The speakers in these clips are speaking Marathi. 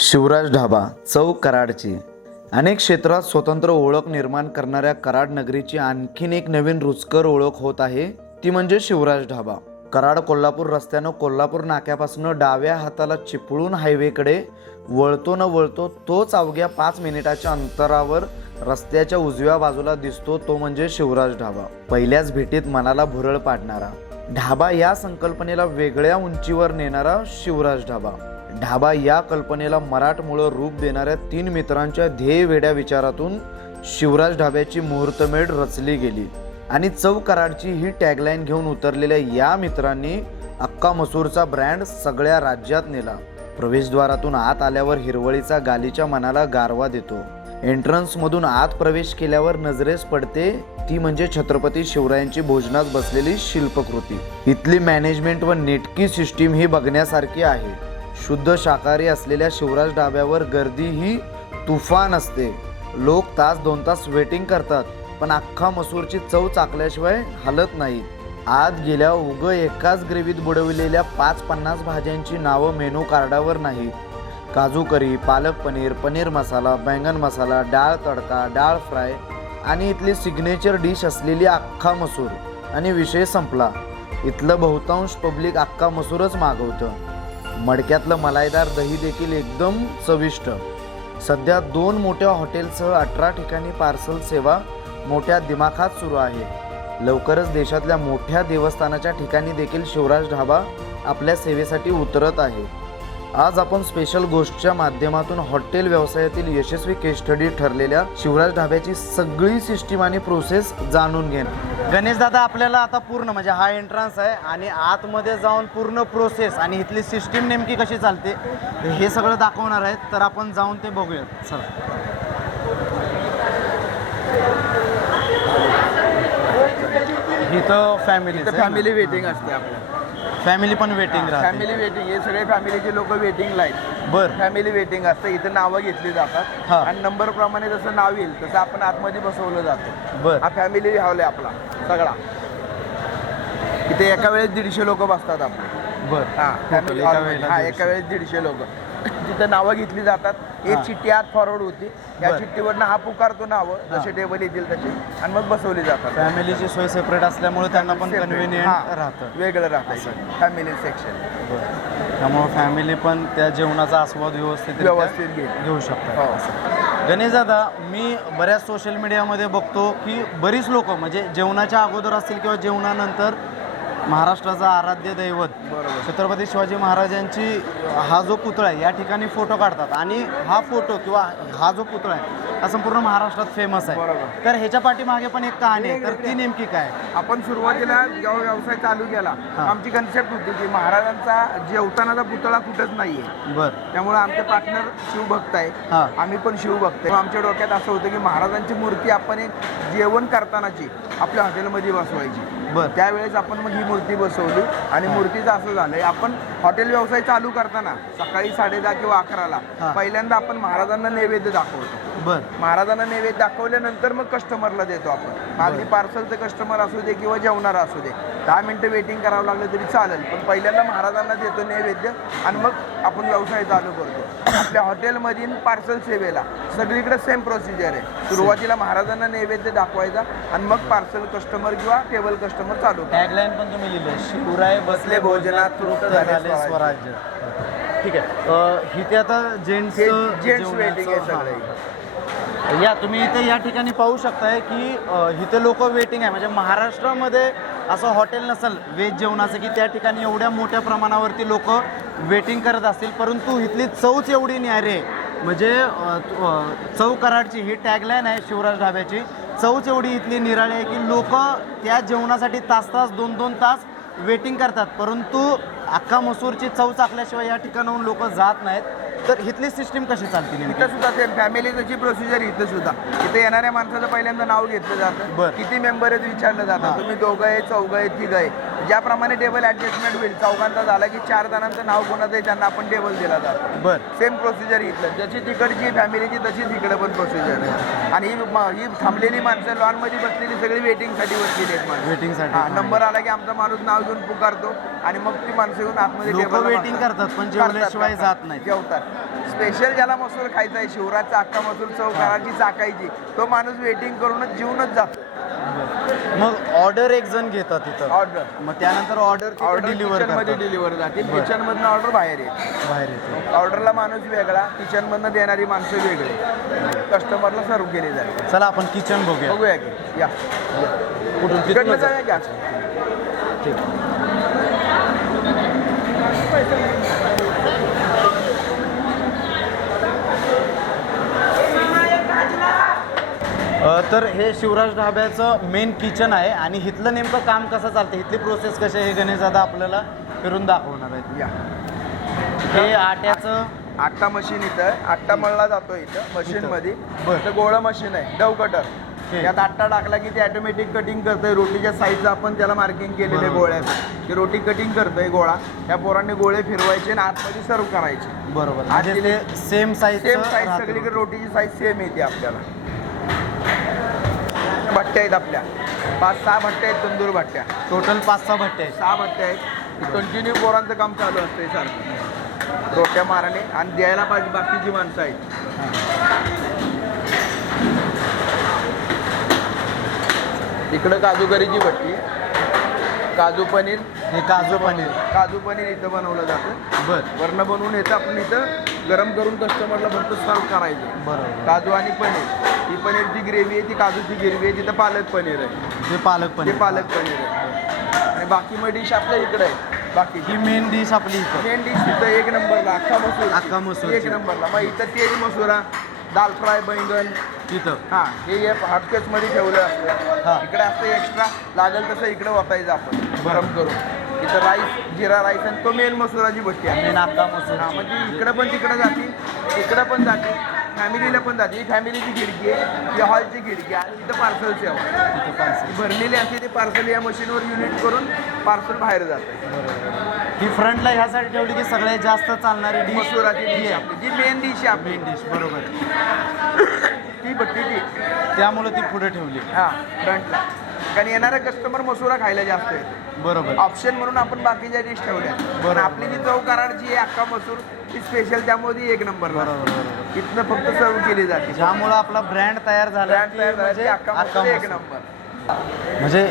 शिवराज ढाबा चौ कराडची. अनेक क्षेत्रात स्वतंत्र ओळख निर्माण करणाऱ्या कराड नगरीची आणखीन एक नवीन रुचकर ओळख होत आहे ती म्हणजे शिवराज ढाबा. कराड कोल्हापूर रस्त्यानं कोल्हापूर नाक्यापासून डाव्या हाताला चिपळून हायवेकडे वळतो न वळतो तोच अवघ्या पाच मिनिटाच्या अंतरावर रस्त्याच्या उजव्या बाजूला दिसतो तो म्हणजे शिवराज ढाबा. पहिल्याच भेटीत मनाला भुरळ पाडणारा. ढाबा या संकल्पनेला वेगळ्या उंचीवर नेणारा शिवराज ढाबा. ढाबा या कल्पनेला मराठमोळं रूप देणाऱ्या तीन मित्रांच्या ध्येय वेड्या विचारातून शिवराज ढाब्याची मुहूर्तमेढ रचली गेली. आणि चव कराडची ही टॅगलाईन घेऊन उतरलेल्या या मित्रांनी अक्का मसूरचा ब्रँड सगळ्या राज्यात नेला. प्रवेशद्वारातून आत आल्यावर हिरवळीचा गालीच्या मनाला गारवा देतो. एंट्रन्समधून आत प्रवेश केल्यावर नजरेस पडते ती म्हणजे छत्रपती शिवरायांची भोजनात बसलेली शिल्पकृती. इथली मॅनेजमेंट व नेटकी सिस्टीम ही बघण्यासारखी आहे. शुद्ध शाकाहारी असलेल्या शिवराज डाब्यावर गर्दी ही तुफान असते. लोक तास दोन तास वेटिंग करतात पण अख्खा मसूरची चव चाकल्याशिवाय हलत नाही. आत गेल्या उग एकाच ग्रेव्हीत बुडविलेल्या पाच पन्नास भाज्यांची नावं मेनू कार्डावर नाहीत काजू करी पालक पनीर पनीर मसाला बैंगन मसाला डाळ तडका डाळ फ्राय आणि इथली सिग्नेचर डिश असलेली अख्खा मसूर. आणि विषय संपला. इथलं बहुतांश पब्लिक अख्खा मसूरच मागवतं. मडक्यातलं मलाईदार दही देखील एकदम चविष्ट. सध्या दोन मोठ्या हॉटेलसह अठरा ठिकाणी पार्सल सेवा मोठ्या दिमाखात सुरू आहे. लवकरच देशातल्या मोठ्या देवस्थानाच्या ठिकाणी देखील शिवराज ढाबा आपल्या सेवेसाठी उतरत आहे. आज आपण स्पेशल गोष्टच्या माध्यमातून हॉटेल व्यवसायातील यशस्वी केस स्टडी ठरलेल्या शिवराज ढाब्याची सगळी सिस्टीम आणि प्रोसेस जाणून घेणार. गणेश दादा आपल्याला आता पूर्ण म्हणजे हा एंट्रन्स आहे आणि आतमध्ये जाऊन पूर्ण प्रोसेस आणि इथली सिस्टीम नेमकी कशी चालते हे सगळं दाखवणार आहेत. तर आपण जाऊन ते बघूयात. चला. इथं फॅमिली फॅमिली वेटिंग असते आपल्या फॅमिली पण वेटिंग राहते. फॅमिली वेटिंग हे सगळे फॅमिलीचे लोक वेटिंगला आहेत. बर. फॅमिली वेटिंग असतं. इथं नावं घेतली हा. जातात आणि नंबर प्रमाणे जसं नाव येईल तसं आपण आतमध्ये बसवलं जातं. बर. हा फॅमिली हॉल आहे आपला सगळा. इथे एका वेळेस दीडशे लोक बसतात आपले. बर. हा फॅमिली एका वेळेला हा दीडशे. एका वेळेस दीडशे लोक. तिथं नावं घेतली जातात. हा. एक चिठ्ठी आत फॉरवर्ड होती. या बर. चिठ्ठीवरनं हा पुकारतो नावं. जसे टेबल येतील तसे. आणि मग बसवली जातात. फॅमिलीची सोय सेपरेट असल्यामुळे त्यांना पण Separate. कन्व्हिनियंट हा. राहतं. वेगळं राहतं. फॅमिली सेक्शन त्यामुळे फॅमिली पण त्या जेवणाचा आस्वाद व्यवस्थित व्यवस्थित घेईल. घेऊ हो. शकतात गणेश दादा मी बऱ्याच सोशल मीडियामध्ये बघतो की बरीच लोक म्हणजे जेवणाच्या अगोदर असतील किंवा जेवणानंतर महाराष्ट्राचा आराध्य दैवत बरोबर. छत्रपती शिवाजी महाराजांची हा जो पुतळा आहे या ठिकाणी फोटो काढतात आणि हा फोटो किंवा हा जो पुतळा आहे हा संपूर्ण महाराष्ट्रात फेमस आहे. बरोबर. तर ह्याच्या पाठीमागे पण एक कहाणी आहे. तर ती नेमकी काय आपण सुरुवातीला जेव्हा व्यवसाय चालू केला हा. आमची कन्सेप्ट होती की महाराजांचा जेवतानाचा पुतळा कुठंच नाहीये. बर. त्यामुळे आमचे पार्टनर शिवभक्त आहे. आम्ही पण शिवभक्त आहे. आमच्या डोक्यात असं होतं की महाराजांची मूर्ती आपण एक जेवण करतानाची आपल्या हॉटेलमध्ये बसवायची. बर. त्यावेळेस आपण मग ही मूर्ती बसवली आणि. मूर्तीचं असं झालंय आपण हॉटेल व्यवसाय चालू करताना सकाळी साडे दहा किंवा अकराला हा. पहिल्यांदा आपण महाराजांना नैवेद्य दाखवतो. बर. महाराजांना नैवेद्य दाखवल्यानंतर मग कस्टमरला देतो आपण. अगदी पार्सलचं कस्टमर असू दे किंवा जेवणारा असू दे. दहा मिनटं वेटिंग करावं लागलं तरी चालेल. पण पहिल्यांदा महाराजांना देतो नैवेद्य आणि मग आपण व्यवसाय चालू करतो. आपल्या हॉटेलमधील पार्सल सेवेला. सगळीकडे सेम प्रोसिजर आहे. सुरुवातीला महाराजांना नैवेद्य दाखवायचा आणि मग पार्सल कस्टमर किंवा टेबल कस्टमर चालू. टॅगलाईन पण तुम्ही लिहिलंय. शिवराय बसले भोजनात तृप्त झाले स्वराज्य. ठीक आहे. इथे आता जेंट्स जेंट्स वेटिंग आहे सगळे. या तुम्ही इथे या ठिकाणी पाहू शकताय की इथे लोक वेटिंग आहे. म्हणजे महाराष्ट्रामध्ये असं हॉटेल नसेल व्हेज जेवणाचं की त्या ठिकाणी एवढ्या मोठ्या प्रमाणावरती लोक वेटिंग करत असतील परंतु इथली चवच एवढी न्यारी म्हणजे तु- चव कराडची ही टॅगलाईन आहे शिवराज ढाब्याची. चवच एवढी इथली निराळी आहे की लोक त्या जेवणासाठी तास तास दोन दोन तास वेटिंग करतात. परंतु अख्खा मसूरची चव चाकल्याशिवाय या ठिकाणाहून लोक जात नाहीत. तर इथली सिस्टीम कशी चालते इथं सुद्धा सेम फॅमिली जशी प्रोसिजर इथं सुद्धा. इथे येणाऱ्या माणसाचं पहिल्यांदा नाव घेतलं जातं. किती मेंबर आहेत विचारलं. जातं. तुम्ही दोघं आहे चौघं आहे तिघं आहे. ज्याप्रमाणे टेबल ऍडजस्टमेंट होईल चौघांचा झाला की चार जणांचं नाव कोणाचं आहे त्यांना आपण टेबल दिला जातो. बर. सेम प्रोसिजर इथलं. जशी तिकडची फॅमिलीची तशीच इकडे पण प्रोसिजर आहे. आणि ही म- ही थांबलेली माणसं लॉनमध्ये बसलेली सगळी वेटिंगसाठी बसलेली आहेत माणसं. वेटिंगसाठी हा नंबर आला की आमचा माणूस नाव घेऊन पुकारतो आणि मग ती माणसं येऊन आतमध्ये लोकं टेबलला waiting बसतात. करतात, पण जेवल्याशिवाय करतात, जात नाहीत. जेवतात. स्पेशल ज्याला मसूर खायचा आहे शिवराजचा अख्खा मसूर चव करायची चाकायची तो माणूस वेटिंग करूनच जीवनच जातो. मग ऑर्डर एक जण घेतात तिथं ऑर्डर मग त्यानंतर ऑर्डर ऑर्डर डिलिव्हर किचनमध्ये डिलिव्हर जाते. बरं. किचन मधनं ऑर्डर बाहेर येते. बाहेर येते. ऑर्डरला माणूस वेगळा किचन मधनं देणारी माणसं वेगळी. कस्टमरला सर्व केली जाते. चला आपण किचन बघूया. बघूया की. या. कुठून तिकडनं तिथूनच? जाऊया की आज. ठीक. तर हे शिवराज ढाब्याचं मेन किचन आहे आणि इथलं नेमकं काम कसं चालतं? इथली प्रोसेस कशी आहे? हे गणेश दादा आपल्याला फिरून दाखवणार आहेत. या. हे आट्याचं आट्टा मशीन इथं आहे. आट्टा मळला जातो इथं मशीन मध्ये बरं. इथं गोळं मशीन आहे. डव कटर ठीक. यात आट्टा टाकला की ते ऑटोमॅटिक कटिंग करतंय. रोटीच्या साईजचं आपण त्याला मार्किंग केलेले बरोबर. गोळ्याचं की रोटी कटिंग करतोय गोळा. त्या पोरांनी गोळे फिरवायचे आणि आतमध्ये सर्व करायचे. बरोबर. म्हणजे ते सेम साईज सेम साईज सगळीकडे रोटीची साईज सेम येते आपल्याला. भट्ट्या आहेत आपल्या. पाच सहा भट्ट्या आहेत तंदूर भट्ट्या. टोटल पाच सहा भट्टे आहेत. सहा भट्ट्या आहेत. कंटिन्यू पोरांचं काम चालू असतंय सारखं. रोट्या मारणे आणि द्यायला पाहिजे बाकीची माणसं आहेत. इकडं काजू करीची भट्टी. काजू पनीर. हे काजू पनीर. काजू पनीर इथं बनवलं जातं. बर. वरण बनवून येतं आपण इथं गरम करून कस्टमरला फक्त सर्व करायचं. बरोबर. काजू आणि पनीर. ही पनीरची ग्रेव्ही आहे ती काजूची ग्रेव्ही आहे तिथं पालक पनीर आहे. पालक ते पनीर पालक पनीर आहे. आणि बाकी मग डिश आपल्या इकडे आहे. बाकी ही मेन डिश आपली इथं. मेन डिश तिथं एक नंबरला अख्खा मसूर. अख्खा मसूरची. एक नंबरला. मग इथं तेज मसुरा दाल फ्राय बैंगन. तिथं हा हे हॉटकेस मध्ये ठेवलं असतं. इकडे असतं एक्स्ट्रा लागेल तसं इकडे वापरायचं आपण. गरम करून. इथं राईस जिरा राईस आणि तो मेन मसुराची भट्टी आहे. मेन अख्खा मसूर. हा म्हणजे इकडं पण तिकडं जाते. इकडं पण जाते. फॅमिलीला पण जाते. ही फॅमिलीची खिडकी आहे ही हॉलची खिडकी आहे. आणि इथं पार्सल सेवा तिथं पार्सल ही भरलेली असते ते पार्सल या मशीनवर युनिट करून पार्सल बाहेर जातं. ही फ्रंटला ह्यासाठी ठेवली की सगळ्यात जास्त चालणारी डिश मसुराची डिश आपली. जी मेन डिश आहे आपली. मेन डिश बरोबर. ती भट्टीची त्यामुळे ती पुढे ठेवली. हा फ्रंटला कारण येणारे कस्टमर मसुरा खायला जास्त येते बरोबर. ऑप्शन म्हणून आपण बाकीच्या डिश ठेवल्या. पण आपली जी चव कराडची आहे अख्खा मसूर ती स्पेशल त्यामुळे ती एक नंबर बरोबर बरोबर. इथनं फक्त सर्व केली जाते. ज्यामुळे आपला ब्रँड तयार झाला ब्रँड तयार झाला म्हणजे अख्खा अख्खा एक. नंबर म्हणजे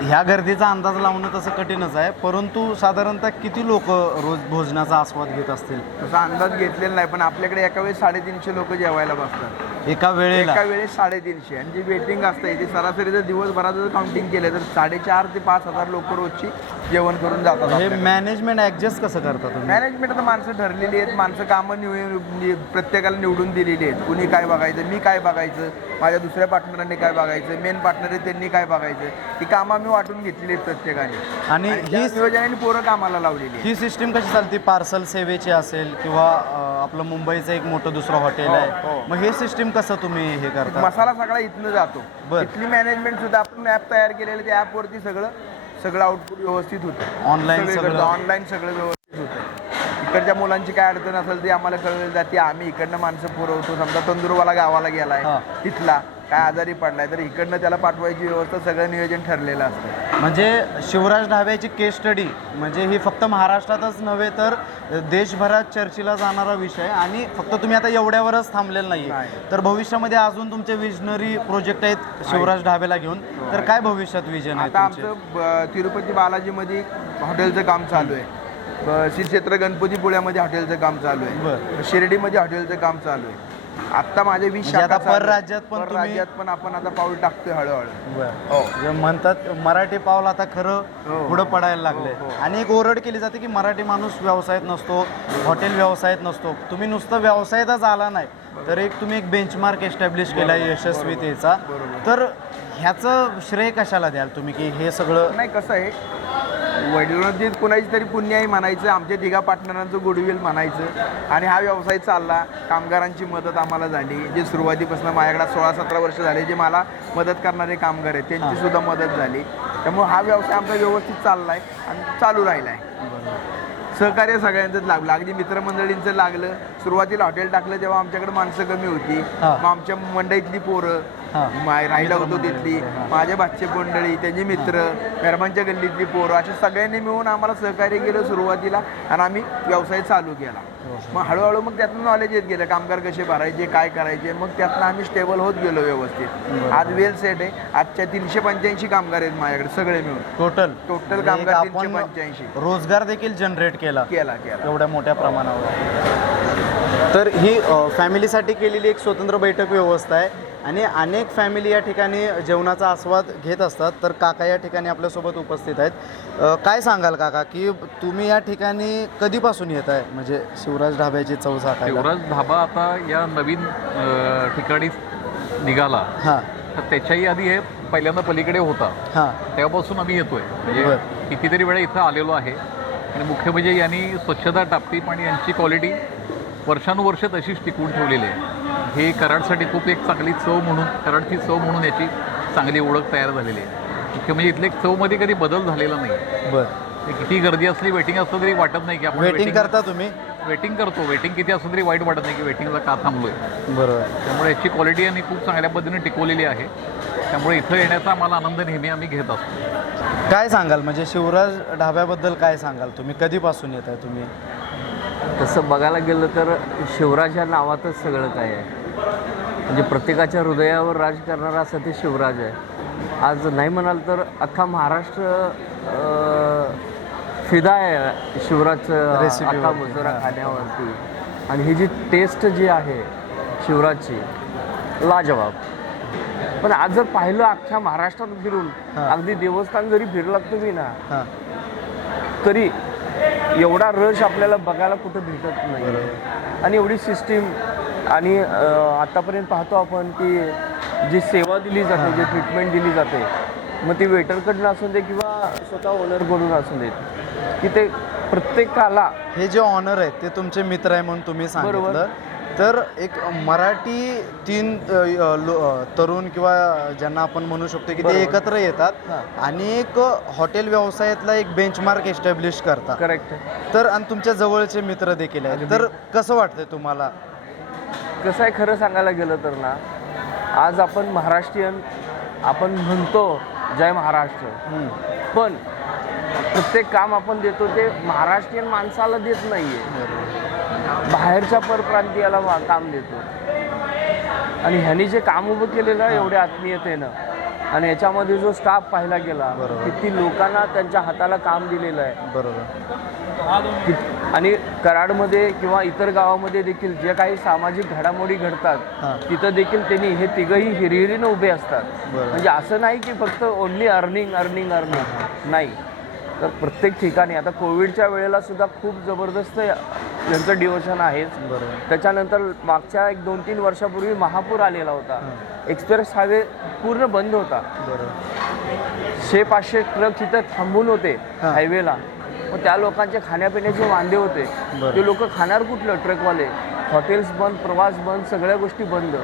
ह्या गर्दीचा अंदाज लावणं तसं कठीणच आहे परंतु साधारणतः किती लोक रोज भोजनाचा आस्वाद घेत असतील? तसा अंदाज घेतलेला नाही पण आपल्याकडे एका वेळेस साडेतीनशे लोक जेवायला बसतात. एका वेळेला. एका वेळेस साडेतीनशे. आणि जी वेटिंग असते ती सरासरी जर दिवसभरात जर काउंटिंग केलं तर साडेचार ते पाच हजार लोक रोजची जेवण करून जातात हे आपल्याकडे. मॅनेजमेंट ऍडजस्ट कसं करता तुम्ही? मॅनेजमेंट आता माणसं ठरलेली आहेत. माणसं कामं निव नि- प्रत्येकाला निवडून दिलेली आहेत. कुणी काय बघायचं मी काय बघायचं माझ्या दुसऱ्या पार्टनरांनी काय बघायचं मेन पार्टनर आहे त्यांनी काय बघायचं ही कामं आम्ही वाटून घेतलेली आहेत प्रत्येकाने. आणि त्या ही नियोजनाने पोरं कामाला लावलेली आहेत. ही सिस्टीम कशी चालते? पार्सल सेवेची असेल किंवा अं, आपलं मुंबईचं एक मोठं दुसरं हॉटेल हो, आहे. हो. मग हे सिस्टीम कसं तुम्ही हे करता? मसाला सगळा इथनं जातो. बर. इथली मॅनेजमेंट सुद्धा आपण ॲप तयार केलेलं त्या ॲपवरती सगळं सगळं आउटपुट व्यवस्थित होतं. Online सगळं. ऑनलाईन सगळं व्यवस्थित होतं. इकडच्या मुलांची काय अडचण असेल ती आम्हाला कळवली जाते. आम्ही इकडनं माणसं पुरवतो. समजा तंदुरवाला गावाला गेलाय हा. तिथला काय आजारी पडलाय तर इकडनं त्याला पाठवायची व्यवस्था सगळं नियोजन ठरलेलं असतं. म्हणजे शिवराज ढाब्याची केस स्टडी म्हणजे ही फक्त महाराष्ट्रातच नव्हे तर देशभरात चर्चेला जाणारा विषय आणि फक्त तुम्ही आता एवढ्यावरच थांबलेलं नाही. तर भविष्यामध्ये अजून तुमचे विजनरी प्रोजेक्ट आहेत शिवराज ढाब्याला घेऊन. तर काय भविष्यात विजन आहे आता? आमचं तिरुपती बालाजीमध्ये हॉटेलचं काम चालू आहे. श्री क्षेत्र गणपतीपुळ्यामध्ये हॉटेलचं काम चालू आहे. शिर्डीमध्ये हॉटेलचं काम चालू आहे. आता माझे वीस म्हणजे आता शाखा चालू आहेत. परराज्यात पण तुम्ही- परराज्यात पण आपण आता पाऊल टाकतोय हळूहळू. हो जे म्हणतात मराठी पाऊल आता खरं हो. पुढं पडायला लागले हो, हो. आणि एक ओरड केली जाते की मराठी माणूस व्यवसायात नसतो हॉटेल व्यवसायात नसतो तुम्ही नुसतं व्यवसायातच आला नाही तर एक तुम्ही एक बेंचमार्क एस्टॅब्लिश केला यशस्वीतेचा बरोबर. तर ह्याचं श्रेय कशाला द्याल तुम्ही की हे सगळं नाही कसं आहे वडिलांची कुणाची तरी पुण्याई म्हणायचं आमच्या तिघा पार्टनरांचं गुडविल म्हणायचं आणि हा व्यवसाय चालला. कामगारांची मदत आम्हाला झाली. जे सुरुवातीपासून माझ्याकडे सोळा सतरा वर्ष झाले जे मला मदत करणारे कामगार आहेत त्यांची सुद्धा मदत झाली. त्यामुळे हा व्यवसाय आमचा व्यवस्थित चालला आहे आणि चालू राहिला आहे सहकार्य सगळ्यांचंच लागलं. अगदी मित्रमंडळींचं लागलं. सुरुवातीला हॉटेल टाकलं तेव्हा आमच्याकडे माणसं कमी होती. मग आमच्या मंडईतली पोरं हा. मा- राहिला होतो तिथली. माझ्या भाचे मंडळी त्यांची मित्र मेहरबानच्या गल्लीतली पोरं अशा सगळ्यांनी मिळून आम्हाला सहकार्य केलं सुरुवातीला आणि आम्ही व्यवसाय चालू केला. मग हळूहळू मग त्यातनं नॉलेज येत गेलं कामगार कसे भरायचे काय करायचे मग त्यातनं आम्ही स्टेबल होत गेलो व्यवस्थित. आज वेल सेट आहे. आजच्या तीनशे पंच्याऐंशी कामगार आहेत माझ्याकडे सगळे मिळून. टोटल Total कामगार 385. रोजगार देखील जनरेट केला. केला केला. एवढ्या मोठ्या प्रमाणावर. तर ही फॅमिलीसाठी केलेली एक स्वतंत्र बैठक व्यवस्था आहे. आणि अनेक फॅमिली या ठिकाणी जेवणाचा आस्वाद घेत असतात. तर काका या ठिकाणी आपल्यासोबत उपस्थित आहेत. अ, काय सांगाल काका? की तुम्ही या ठिकाणी कधीपासून येत आहे? म्हणजे शिवराज ढाब्याची चव चाखायला शिवराज ढाबा आता या नवीन अ, ठिकाणी निघाला. हां. तर त्याच्याही आधी हे पहिल्यांदा पलीकडे होता. हां. तेव्हापासून आम्ही येतोय. म्हणजे बरं. कितीतरी वेळा इथं आलेलो आहे. आणि मुख्य म्हणजे यांनी स्वच्छता टापटीप आणि यांची क्वालिटी वर्षानुवर्ष तशीच टिकवून ठेवलेली आहे. हे कराडसाठी खूप एक चांगली चव म्हणून कराडची चव म्हणून याची चांगली ओळख तयार झालेली आहे. मुख्य म्हणजे इथले चवमध्ये कधी बदल झालेला नाही. बरं. ते किती गर्दी असली वेटिंग असलं तरी वाटत नाही की आपण वेटिंग करता तुम्ही? वेटिंग करतो. वेटिंग किती असलं तरी वाईट वाटत नाही की वेटिंगला का थांबलोय. बरोबर. त्यामुळे याची क्वालिटी यांनी खूप चांगल्या पद्धतीने टिकवलेली आहे. त्यामुळे इथं येण्याचा आम्हाला आनंद नेहमी आम्ही घेत असतो. काय सांगाल? म्हणजे शिवराज ढाब्याबद्दल काय सांगाल तुम्ही? कधीपासून येत आहे तुम्ही? तसं बघायला गेलं तर शिवराज या नावातच सगळं काय आहे. म्हणजे प्रत्येकाच्या हृदयावर राज करणारा असं ते शिवराज आहे. आज नाही म्हणाल तर अख्खा महाराष्ट्र फिदा आहे Recipe अख्खा मुजरा. खाण्यावरती. आणि ही जी टेस्ट जी आहे शिवराजची लाजवाब. पण आज जर पाहिलं अख्ख्या महाराष्ट्रात फिरून. अगदी देवस्थान जरी फिरलात तुम्ही ना तरी एवढा रश आपल्याला बघायला कुठं भेटत नाही. आणि एवढी सिस्टीम आणि अं, आतापर्यंत पाहतो आपण की जी सेवा दिली जाते जी ट्रीटमेंट दिली जाते मग ती वेटरकडनं असून दे किंवा स्वतः ओनरकडून असून देत की ते प्रत्येकाला हे जे ऑनर आहेत ते तुमचे मित्र आहे म्हणून तुम्ही सांगितलं. तर एक मराठी तीन तरुण किंवा ज्यांना आपण म्हणू शकतो की ते. एकत्र येतात. आणि एक हॉटेल व्यवसायातला एक बेंचमार्क एस्टॅब्लिश करतात. करेक्ट तर आणि तुमच्या जवळचे मित्र देखील आहेत. तर कसं वाटतंय तुम्हाला कसं आहे खरं सांगायला गेलं तर ना आज आपण महाराष्ट्रीयन आपण म्हणतो जय महाराष्ट्र. पण प्रत्येक काम आपण देतो ते महाराष्ट्रीयन माणसाला देत नाहीये. बाहेरच्या परप्रांतीयाला काम देतो. आणि ह्यांनी जे काम उभं केलेलं आहे एवढ्या आत्मीयतेनं आणि याच्यामध्ये जो स्टाफ पाहिला गेला. किती लोकांना त्यांच्या हाताला काम दिलेलं आहे बरोबर आणि कराडमध्ये किंवा इतर गावामध्ये देखील जे काही सामाजिक घडामोडी. घडतात तिथं देखील त्यांनी हे तिघही हिरिहिरीनं उभे असतात. म्हणजे असं नाही की फक्त ओनली अर्निंग अर्निंग अर्निंग नाही तर प्रत्येक ठिकाणी आता कोविडच्या वेळेला सुद्धा खूप जबरदस्त यांचं डिवोशन आहेच. बरोबर. त्याच्यानंतर मागच्या एक दोन तीन वर्षापूर्वी महापूर आलेला होता. एक्सप्रेस हायवे पूर्ण बंद होता. बरोबर. शे पाचशे ट्रक तिथं थांबून होते. हायवेला. मग त्या लोकांचे खाण्यापिण्याचे वांदे होते. ते लोक खाणार कुठलं ट्रकवाले? हॉटेल्स बंद प्रवास बंद सगळ्या गोष्टी बंद.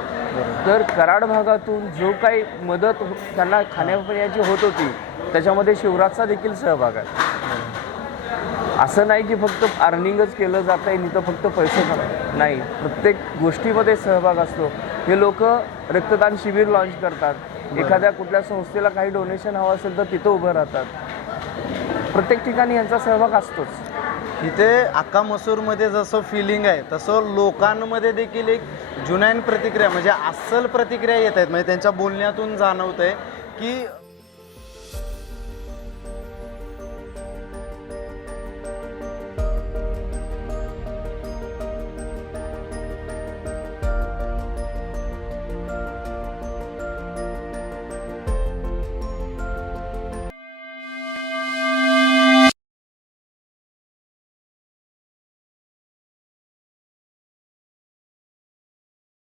तर कराड भागातून जो काही मदत त्यांना खाण्यापिण्याची होत होती त्याच्यामध्ये शिवराजचा देखील सहभाग आहे. असं नाही की फक्त अर्निंगच केलं जात आहे तर फक्त पैसे नाही. प्रत्येक गोष्टीमध्ये सहभाग असतो. हे लोक रक्तदान शिबिर लॉन्च करतात. एखाद्या कुठल्या संस्थेला काही डोनेशन हवं असेल तर तिथं उभं राहतात. प्रत्येक ठिकाणी यांचा सहभाग असतोच. इथे अक्का मसूरमध्ये जसं फिलिंग आहे तसं लोकांमध्ये देखील एक जुन्यान प्रतिक्रिया म्हणजे अस्सल प्रतिक्रिया येत आहेत. म्हणजे त्यांच्या बोलण्यातून जाणवत आहे की